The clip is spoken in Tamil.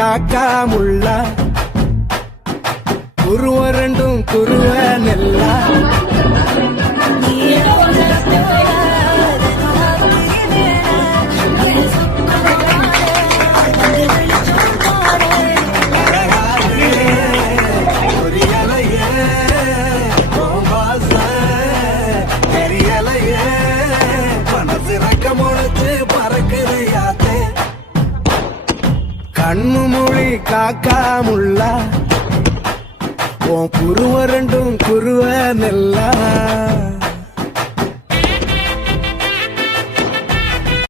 காக்கா முள்ளா குருவ ரெண்டும் குருவ நெல்லா கண்ணு மொழி காக்கா முள்ளா உன் குருவ ரெண்டும் குருவ நெல்லா